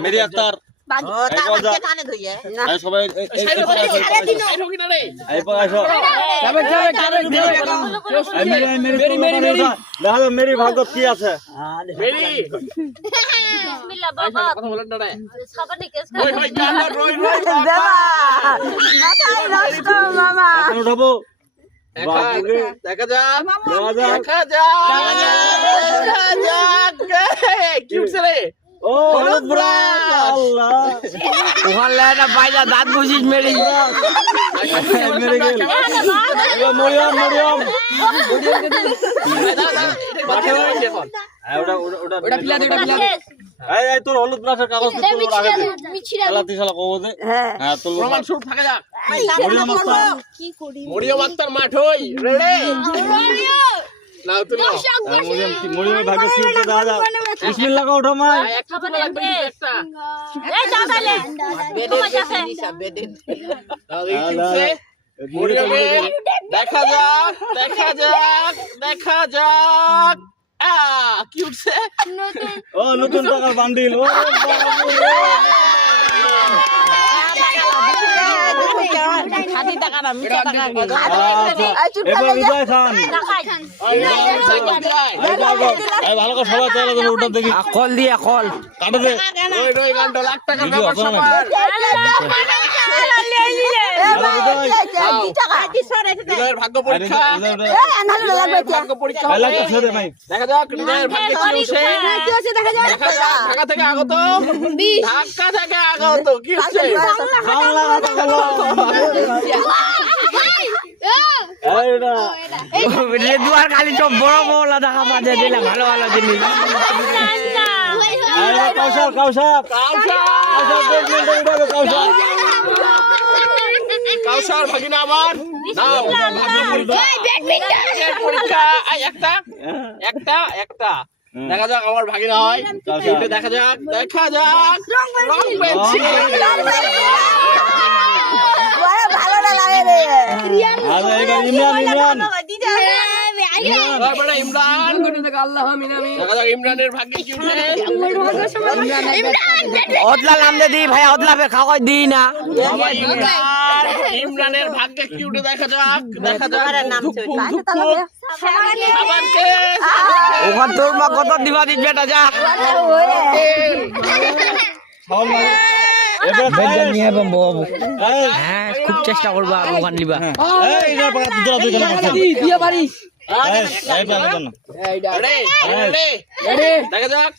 मेरी अख्तर সবাই मेरी भागवत की আছে উঠাবো দেখা যাক কি উঠছে রে ও হলুদ ব্রা আল্লাহ ওখানে না বাইরে দাঁত বুঝিস মেরে মেরে গেল মরিয়ম মরিয়ম ওটা পিলা দে এই তোর হলুদ ব্রাশের কাগজ তুই তোর আগে দে আলাতি শালা কও দে হ্যাঁ তোর প্রমাণ শুট থাকে যা মরিয়ম আক্তার কি করি মরিয়ম আক্তার মাঠ হই রেডি নাও তুমি মরিয়মের ভাগ্য কি উঠে দাও দাও বিসমিল্লাহ কও ওঠো মাই একটা তো লাগবে একটা এই যাও তাহলে তোমার কাছে মরিয়মের দেখা যাক কি উঠছে ও নতুন টাকার বান্ডিল ও খাদি টাকা না মিটা টাকা এবার বিজয় খান এই ভালো করে সবাই চলে যাবে ওটা দেখি কল দিয়ে কল কাটে দে ওই গান্ড লাখ টাকার ব্যাপার সবার হৃদয়ের ভাগ্য পরীক্ষা ভাগ্য পরীক্ষা দেখা যাক হৃদয়ের ভাগ্য কি হচ্ছে দেখা যাক ঢাকা থেকে আগত কি হচ্ছে দুয়ার খালি সব বড় বড় দেখা পাচ্ছে দিলে ভালো ভালো জিনিস কাউসার ভাগিনা আমার নাও পরীক্ষা একটা দেখা যাক আমার ভাগিনা হয় দেখা যাক রং পেন্সিল ভালো না লাগে রে ইমরান দেখা যাক ইমরানের ভাগ্যে কি উঠে অদলা নাম দে দি ভাই অদলা পে খাওয়াই দি না ইমরানের ভাগ্যে কি উঠে দেখা যাক ওখান তোর মা কত দিবা দিস বেটা যা হ্যাঁ খুব চেষ্টা করবা ওখান নিবা দেখা যাক